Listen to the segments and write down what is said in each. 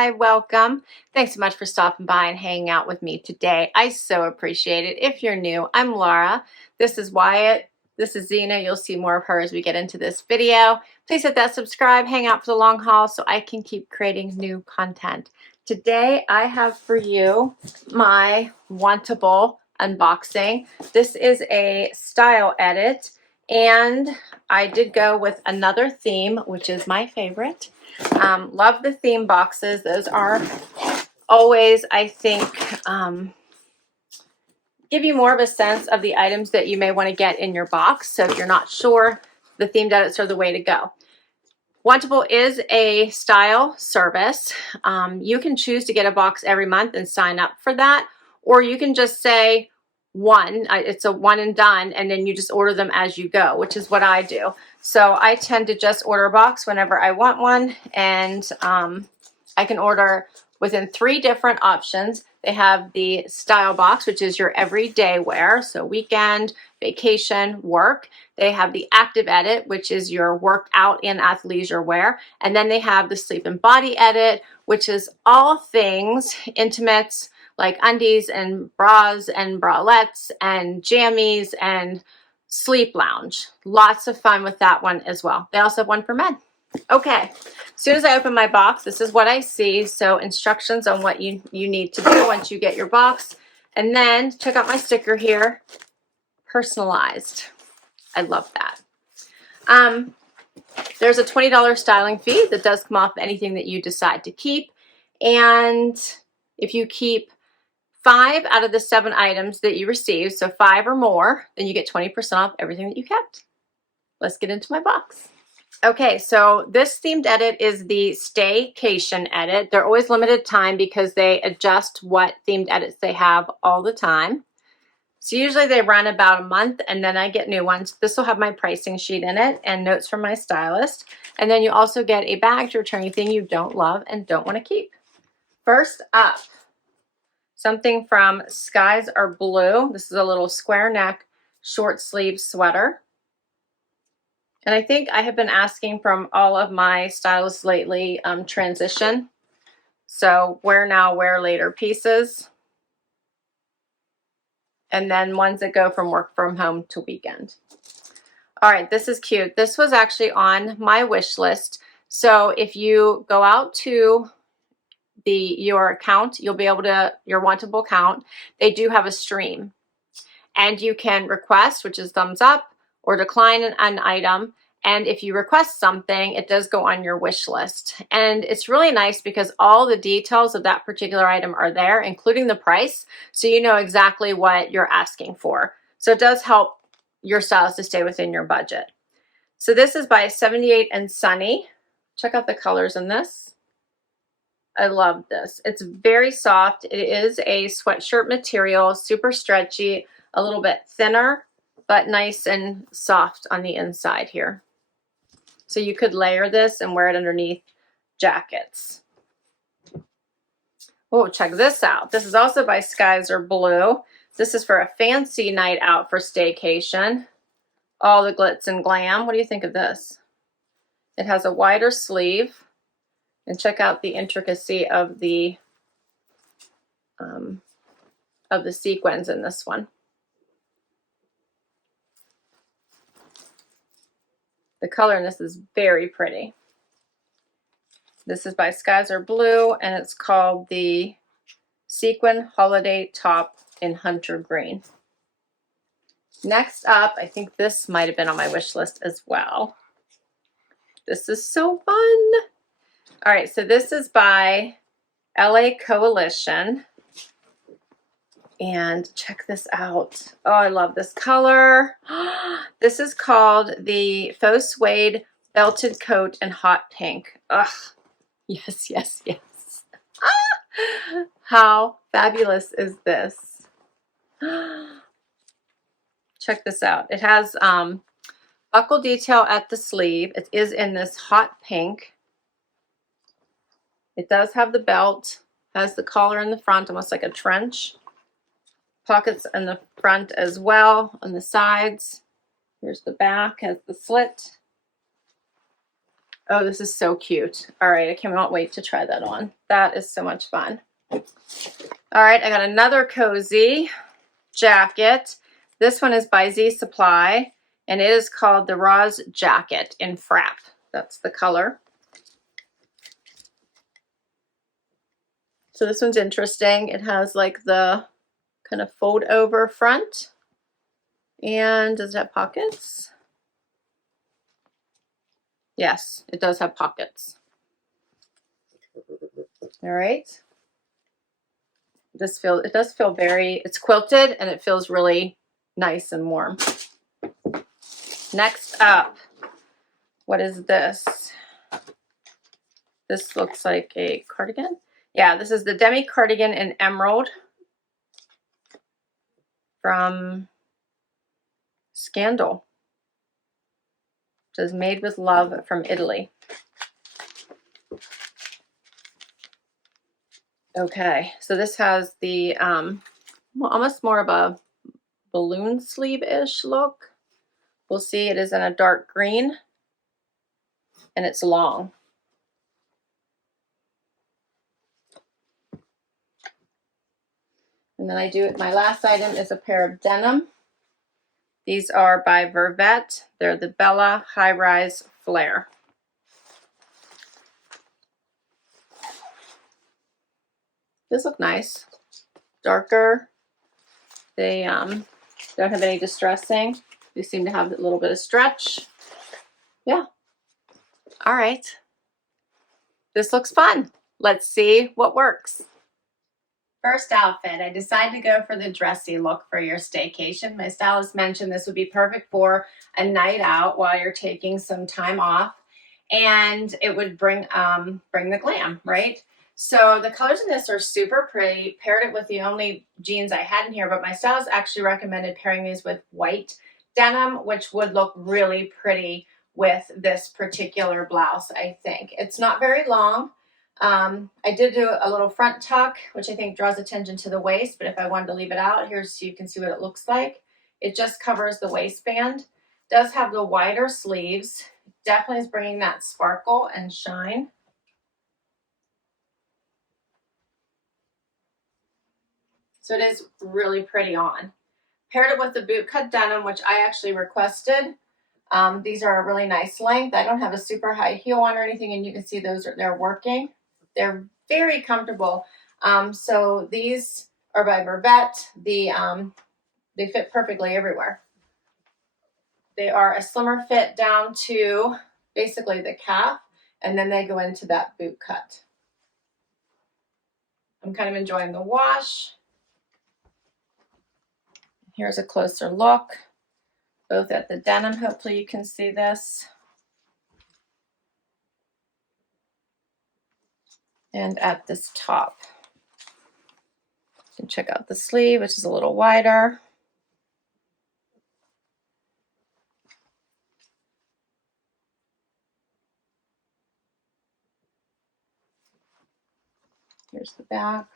Hi, welcome. Thanks so much for stopping by and hanging out with me today. I so appreciate it. If you're new, I'm Laura. This is Wyatt. This is Zena. You'll see more of her as we get into this video. Please hit that subscribe, hang out for the long haul so I can keep creating new content. Today I have for you my Wantable unboxing. This is a style edit, and I did go with another theme, which is my favorite. Love the theme boxes. Those are always, I think, give you more of a sense of the items that you may want to get in your box. So if you're not sure, the themed edits are the way to go. Wantable is a style service. You can choose to get a box every month and sign up for that, or you can just say it's a one and done, and then you just order them as you go, which is what I do. So I tend to just order a box whenever I want one, and I can order within 3 different options. They have the style box, which is your everyday wear, so weekend, vacation, work. They have the active edit, which is your workout and athleisure wear. And then they have the sleep and body edit, which is all things intimates, like undies and bras and bralettes and jammies and sleep lounge. Lots of fun with that one as well. They also have one for men. Okay, as soon as I open my box, this is what I see. So instructions on what you need to do once you get your box. And then check out my sticker here, personalized. I love that. There's a $20 styling fee that does come off anything that you decide to keep. And if you keep 5 out of the 7 items that you receive, so 5 or more, then you get 20% off everything that you kept. Let's get into my box. Okay, so this themed edit is the Staycation edit. They're always limited time because they adjust what themed edits they have all the time. So usually they run about a month, and then I get new ones. This will have my pricing sheet in it and notes from my stylist. And then you also get a bag to return anything you don't love and don't want to keep. First up, something from Skies Are Blue. This is a little square neck, short sleeve sweater. And I think I have been asking from all of my stylists lately, transition. So wear now, wear later pieces. And then ones that go from work from home to weekend. All right, this is cute. This was actually on my wish list. So if you go out to your account, you'll be able to, your Wantable account, they do have a stream. And you can request, which is thumbs up, or decline an item. And if you request something, it does go on your wish list. And it's really nice because all the details of that particular item are there, including the price, so you know exactly what you're asking for. So it does help your stylist to stay within your budget. So this is by 78 and Sunny. Check out the colors in this. I love this. It's very soft. It is a sweatshirt material, super stretchy, a little bit thinner, but nice and soft on the inside here. So you could layer this and wear it underneath jackets. Oh, check this out. This is also by Skies Are Blue. This is for a fancy night out for staycation. All the glitz and glam. What do you think of this? It has a wider sleeve. And check out the intricacy of the sequins in this one. The color in this is very pretty. This is by Skies Are Blue, and it's called the Sequin Holiday Top in Hunter Green. Next up, I think this might have been on my wish list as well. This is so fun. All right, so this is by LA Coalition. And check this out. Oh, I love this color. This is called the Faux Suede Belted Coat in Hot Pink. Ugh. Yes, yes, yes. How fabulous is this? Check this out. It has buckle detail at the sleeve. It is in this hot pink. It does have the belt. Has the collar in the front, almost like a trench. Pockets in the front as well, on the sides. Here's the back, has the slit. Oh, this is so cute. All right, I cannot wait to try that on. That is so much fun. All right, I got another cozy jacket. This one is by Z Supply, and it is called the Roz Jacket in Frap. That's the color. So this one's interesting. It has like the kind of fold over front. And does it have pockets? Yes, it does have pockets. All right. It does feel very, it's quilted and it feels really nice and warm. Next up, what is this? This looks like a cardigan. Yeah, this is the Demi cardigan in emerald from Scandal. It says made with love from Italy. Okay, so this has the well, almost more of a balloon sleeve-ish look. We'll see, it is in a dark green and it's long. And then my last item is a pair of denim. These are by Vervet. They're the Bella High Rise Flare. These look nice. Darker. They don't have any distressing. They seem to have a little bit of stretch. Yeah. All right. This looks fun. Let's see what works. First outfit, I decided to go for the dressy look for your staycation. My stylist mentioned this would be perfect for a night out while you're taking some time off, and it would bring the glam, right? So the colors in this are super pretty. Paired it with the only jeans I had in here, but my stylist actually recommended pairing these with white denim, which would look really pretty with this particular blouse, I think. It's not very long. I did do a little front tuck, which I think draws attention to the waist, but if I wanted to leave it out, here's so you can see what it looks like. It just covers the waistband. Does have the wider sleeves. Definitely is bringing that sparkle and shine. So it is really pretty on. Paired it with the boot cut denim, which I actually requested. These are a really nice length. I don't have a super high heel on or anything, and you can see they're working. They're very comfortable. So these are by Vervet. They fit perfectly everywhere. They are a slimmer fit down to basically the calf, and then they go into that boot cut. I'm kind of enjoying the wash. Here's a closer look, both at the denim. Hopefully you can see this. And at this top. You can check out the sleeve, which is a little wider. Here's the back.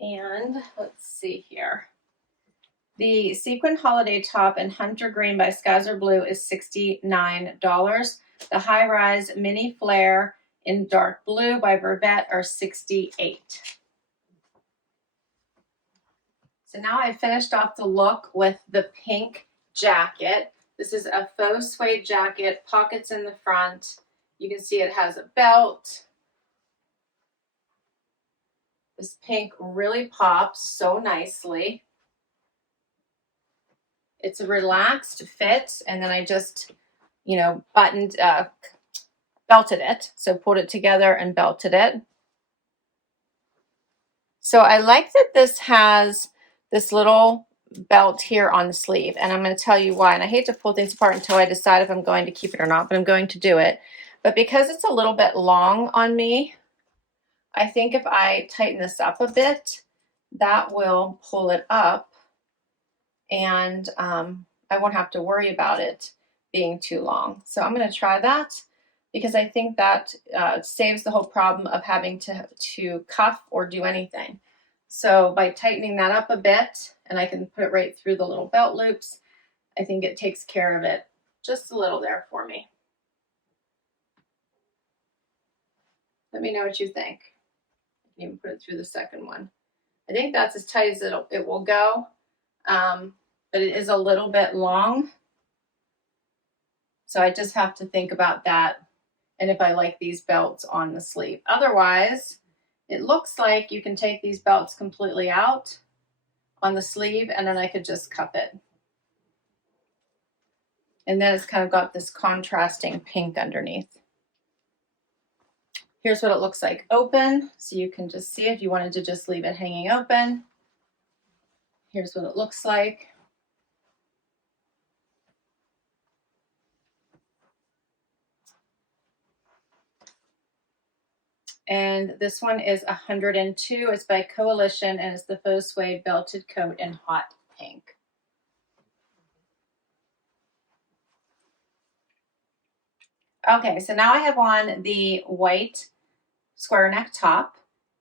And let's see here. The Sequin Holiday Top in Hunter Green by Skyzer Blue is $69. The High Rise Mini Flare in Dark Blue by Vervet are $68. So now I finished off the look with the pink jacket. This is a faux suede jacket, pockets in the front. You can see it has a belt. This pink really pops so nicely. It's a relaxed fit, and then I just, belted it. So pulled it together and belted it. So I like that this has this little belt here on the sleeve, and I'm going to tell you why. And I hate to pull things apart until I decide if I'm going to keep it or not, but I'm going to do it. But because it's a little bit long on me, I think if I tighten this up a bit, that will pull it up, and I won't have to worry about it being too long. So I'm going to try that, because I think that saves the whole problem of having to cuff or do anything. So by tightening that up a bit, and I can put it right through the little belt loops, I think it takes care of it just a little there for me. Let me know what you think. I can even put it through the second one. I think that's as tight as it will go, but it is a little bit long. So I just have to think about that and if I like these belts on the sleeve. Otherwise, it looks like you can take these belts completely out on the sleeve and then I could just cup it. And then it's kind of got this contrasting pink underneath. Here's what it looks like open, so you can just see if you wanted to just leave it hanging open. Here's what it looks like. And this one is 102. It's by Coalition and it's the Faux Suede belted coat in hot pink. Okay, so now I have on the white square neck top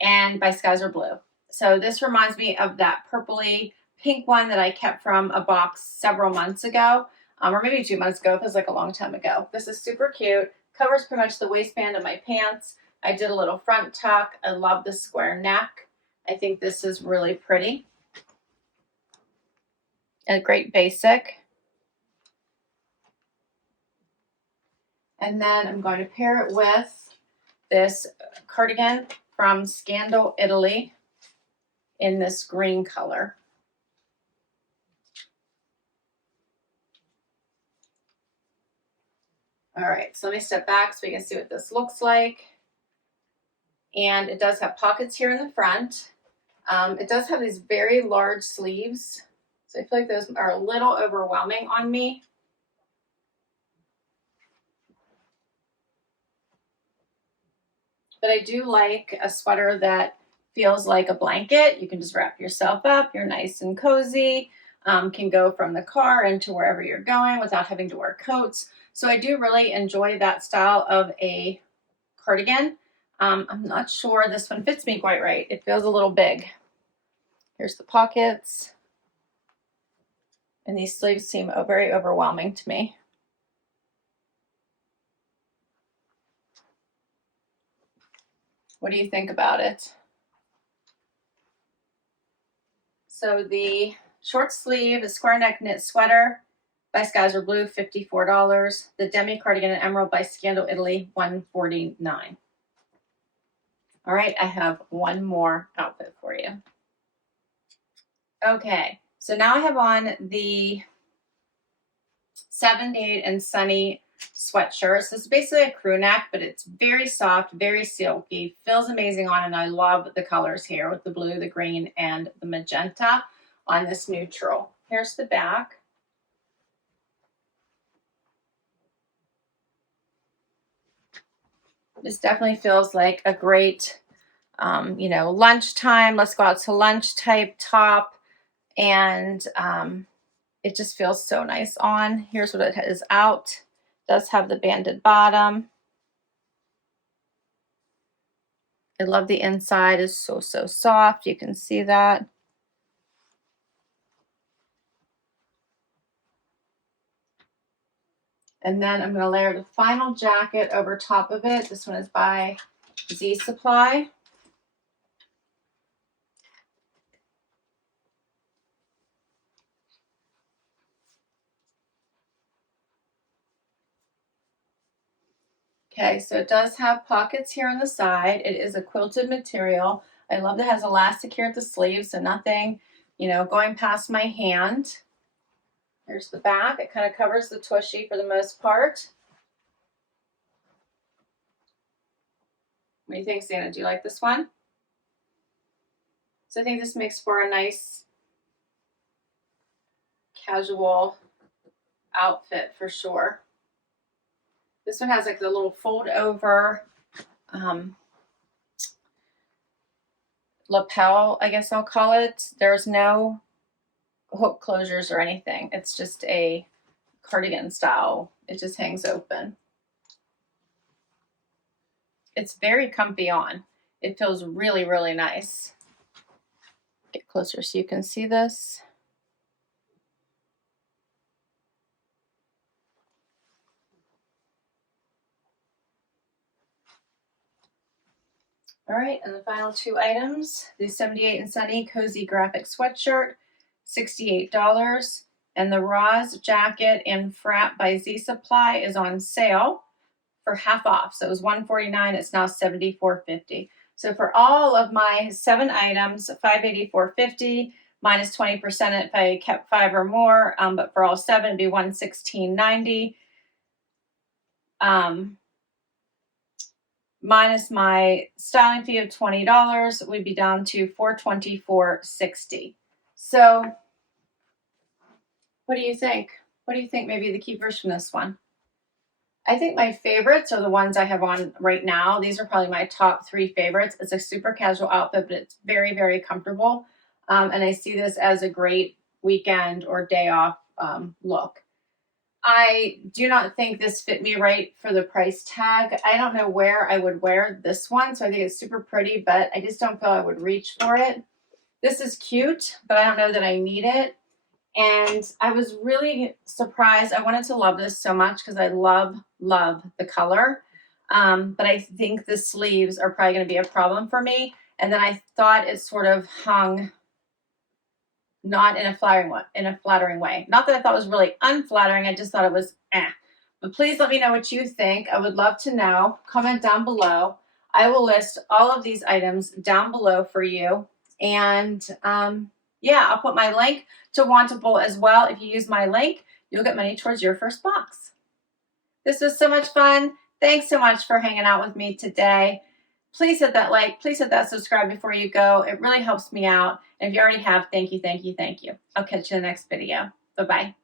and by Skies Are Blue. So this reminds me of that purpley pink one that I kept from a box several months ago, or maybe 2 months ago. It feels like a long time ago. This is super cute. Covers pretty much the waistband of my pants. I did a little front tuck. I love the square neck. I think this is really pretty. A great basic. And then I'm going to pair it with this cardigan from Scandal, Italy in this green color. All right, so let me step back so we can see what this looks like. And it does have pockets here in the front. It does have these very large sleeves. So I feel like those are a little overwhelming on me. But I do like a sweater that feels like a blanket. You can just wrap yourself up. You're nice and cozy. Can go from the car into wherever you're going without having to wear coats. So I do really enjoy that style of a cardigan. I'm not sure this one fits me quite right. It feels a little big. Here's the pockets. And these sleeves seem very overwhelming to me. What do you think about it? So the short sleeve is square neck knit sweater by Skies Are Blue, $54. The Demi cardigan in emerald by Scandal, Italy, $149. All right, I have one more outfit for you. Okay, so now I have on the 7 Date and Sunny sweatshirt. So it's basically a crew neck, but it's very soft, very silky, feels amazing on, and I love the colors here with the blue, the green, and the magenta on this neutral. Here's the back. This definitely feels like a great, you know, lunchtime, let's go out to lunch type top, and it just feels so nice on. Here's what it is out. It does have the banded bottom. I love the inside is so soft. You can see that. And then I'm going to layer the final jacket over top of it. This one is by Supply. Okay, so it does have pockets here on the side. It is a quilted material. I love that it has elastic here at the sleeves, so nothing, you know, going past my hand. Here's the back. It kind of covers the tushy for the most part. What do you think, Santa? Do you like this one? So I think this makes for a nice casual outfit for sure. This one has like the little fold over lapel, I guess I'll call it. There's no hook closures or anything. It's just a cardigan style. It just hangs open. It's very comfy on. It feels really, really nice. Get closer so you can see this. All right, and the final two items, the 78 and Sunny Cozy Graphic Sweatshirt, $68. And the Roz Jacket in Frap by Z Supply is on sale for half off. So it was $149, it's now $74.50. So for all of my 7 items, $584.50 minus 20% if I kept 5 or more, but for all 7 it'd be $116.90. Minus my styling fee of $20, we'd be down to $424.60. So what do you think? What do you think may be the keepers from this one? I think my favorites are the ones I have on right now. These are probably my top 3 favorites. It's a super casual outfit, but it's very, very comfortable. And I see this as a great weekend or day off look. I do not think this fit me right for the price tag. I don't know where I would wear this one, so I think it's super pretty, but I just don't feel I would reach for it. This is cute, but I don't know that I need it. And I was really surprised. I wanted to love this so much because I love the color. But I think the sleeves are probably going to be a problem for me. And then I thought it sort of hung not in a flattering way. Not that I thought it was really unflattering. I just thought it was eh. But please let me know what you think. I would love to know. Comment down below. I will list all of these items down below for you. And yeah, I'll put my link to Wantable as well. If you use my link, you'll get money towards your first box. This was so much fun. Thanks so much for hanging out with me today. Please hit that like, please hit that subscribe before you go. It really helps me out. And if you already have, thank you, thank you, thank you. I'll catch you in the next video. Bye-bye.